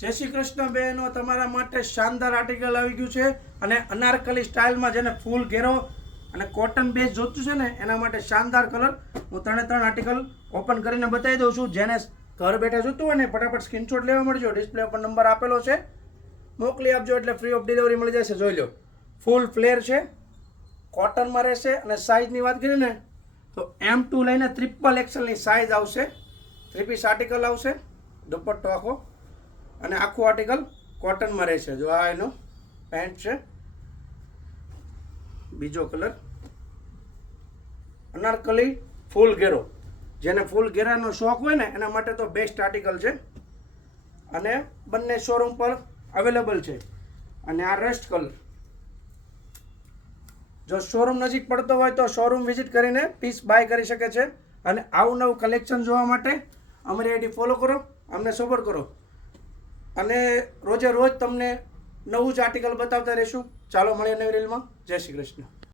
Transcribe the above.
જય શ્રી કૃષ્ણ બહેનો, તમારા માટે શાનદાર આર્ટિકલ આવી ગયું છે અને અનારકલી સ્ટાઇલમાં જેને ફૂલ ઘેરો અને કોટન બેઝ જોતું છે ને એના માટે શાનદાર કલર. હું ત્રણ આર્ટિકલ ઓપન કરીને બતાવી દઉં છું. જેને ઘર બેઠા જોતું હોય ને ફટાફટ સ્ક્રીનશોટ લેવા મળજો. ડિસ્પ્લે પર નંબર આપેલો છે, મોકલી આપજો એટલે ફ્રી ઓફ ડિલિવરી મળી જશે. જોઈ લો, ફૂલ ફ્લેર છે, કોટનમાં રહેશે અને સાઇઝની વાત કરીએ ને તો M2 લઈને XXLની સાઇઝ આવશે. 3 પીસ આર્ટિકલ આવશે, દુપટ્ટો આખો અને આખું આર્ટિકલ કોટનમાં રહેશે. જો આ એનો પેન્ટ છે, બીજો કલર અનારકલી ફૂલ ઘેરો. જેને ફૂલ ઘેરાનો શોખ હોય ને એના માટે તો બેસ્ટ આર્ટિકલ છે અને બંને શોરૂમ પર અવેલેબલ છે. અને આ રસ્ટ કલર, જો શોરૂમ નજીક પડતો હોય તો શોરૂમ વિઝિટ કરીને પીસ બાય કરી શકે છે. અને આવું નવું કલેક્શન જોવા માટે અમારી આઈડી ફોલો કરો, અમને સપોર્ટ કરો અને રોજે રોજ તમને નવું જ આર્ટિકલ બતાવતા રહીશું. ચાલો મળીએ નવી રીલમાં. જય શ્રી કૃષ્ણ.